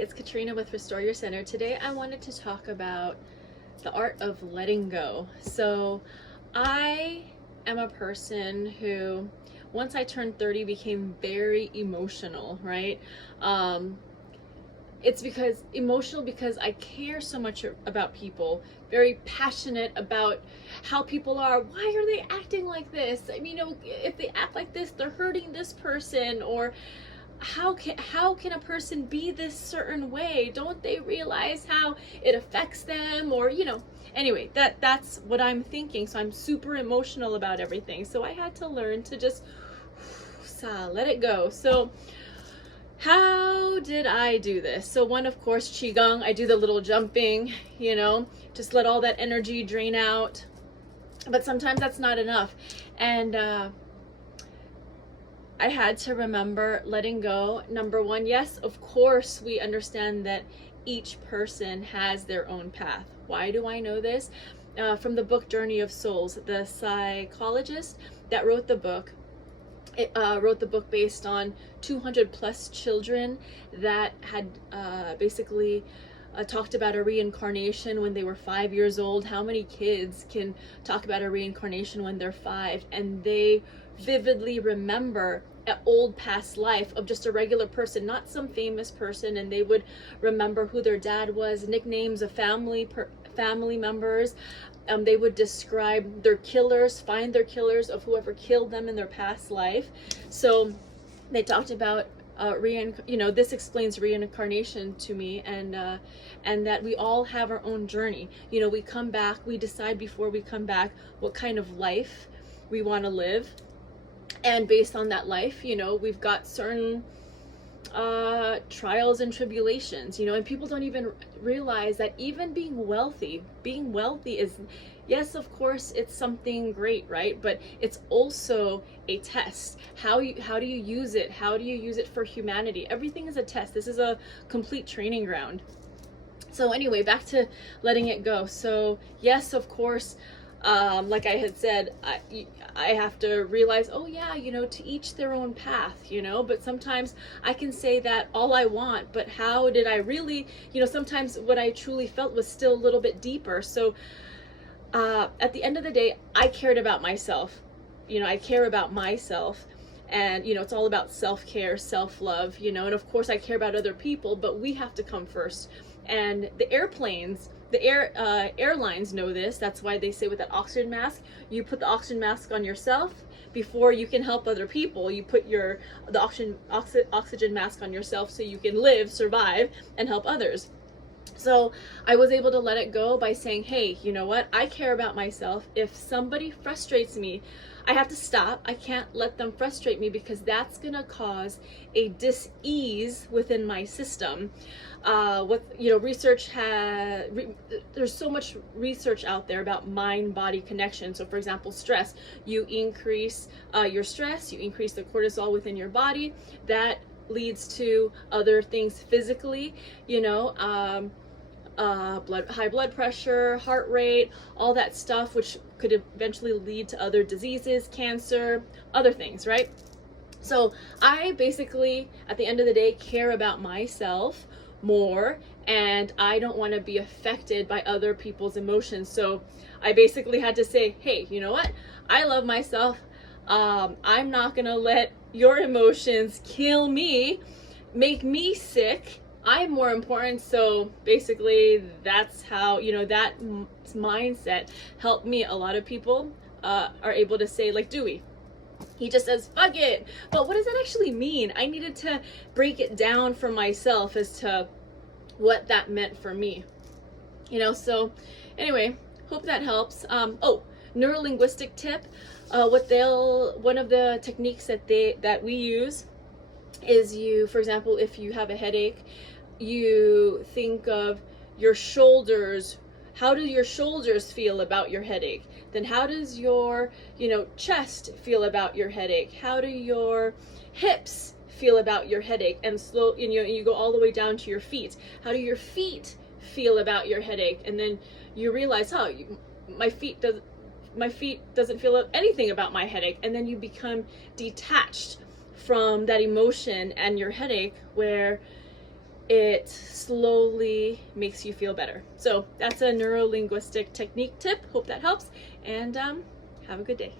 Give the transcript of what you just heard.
It's Katrina with Restore Your Center. Today I wanted to talk about the art of letting go. So I am a person who, once I turned 30, became very emotional, right? It's emotional because I care so much about people, very passionate about how people are. Why are they acting like this? I mean, if they act like this, they're hurting this person, or how can a person be this certain way? Don't they realize how it affects them? Or anyway, that's what I'm thinking. So I'm super emotional about everything. So I had to learn to just let it go. So how did I do this? So one, of course, Qigong. I do the little jumping, just let all that energy drain out. But sometimes that's not enough. And I had to remember letting go. Number one, yes, of course, we understand that each person has their own path. Why do I know this? From the book Journey of Souls, the psychologist that wrote the book, wrote the book based on 200 plus children that had basically talked about a reincarnation when they were 5 years old. How many kids can talk about a reincarnation when they're 5 and they vividly remember an old past life of just a regular person, not some famous person, and they would remember who their dad was, nicknames of family members. They would describe their killers, find their killers of whoever killed them in their past life. So they talked about this explains reincarnation to me, and that we all have our own journey. We come back, we decide before we come back what kind of life we want to live, and based on that life, we've got certain trials and tribulations, and people don't even realize that even being wealthy is, yes, of course, it's something great, right? But it's also a test. How do you use it? How do you use it for humanity? Everything is a test. This is a complete training ground. So anyway, back to letting it go. So yes, of course, like I had said, I have to realize, oh yeah, to each their own path, but sometimes I can say that all I want, but how did I really, sometimes what I truly felt was still a little bit deeper. So at the end of the day, I cared about myself. I care about myself, and it's all about self-care, self-love, and of course I care about other people, but we have to come first. And the airlines know this. That's why they say with that oxygen mask, you put the oxygen mask on yourself before you can help other people. You put the oxygen mask on yourself so you can live, survive, and help others. So I was able to let it go by saying, hey, you know what? I care about myself. If somebody frustrates me, I have to stop. I can't let them frustrate me, because that's going to cause a dis-ease within my system. There's so much research out there about mind-body connection. So for example, stress, you increase your stress, you increase the cortisol within your body. That leads to other things physically, high blood pressure, heart rate, all that stuff, which could eventually lead to other diseases, cancer, other things, right? So I basically, at the end of the day, care about myself more, and I don't want to be affected by other people's emotions. So I basically had to say, hey, you know what? I love myself. I'm not going to let your emotions kill me, make me sick. I'm more important. So basically that's how, that mindset helped me. A lot of people are able to say, like Dewey, he just says, fuck it. But what does that actually mean? I needed to break it down for myself as to what that meant for me. So anyway, hope that helps. Neurolinguistic tip. One of the techniques that we use is, for example, if you have a headache, you think of your shoulders. How do your shoulders feel about your headache? Then how does your, chest feel about your headache? How do your hips feel about your headache? And you go all the way down to your feet. How do your feet feel about your headache? And then you realize, my feet doesn't feel anything about my headache. And then you become detached from that emotion and your headache, where it slowly makes you feel better. So that's a neuro-linguistic technique tip. Hope that helps, and have a good day.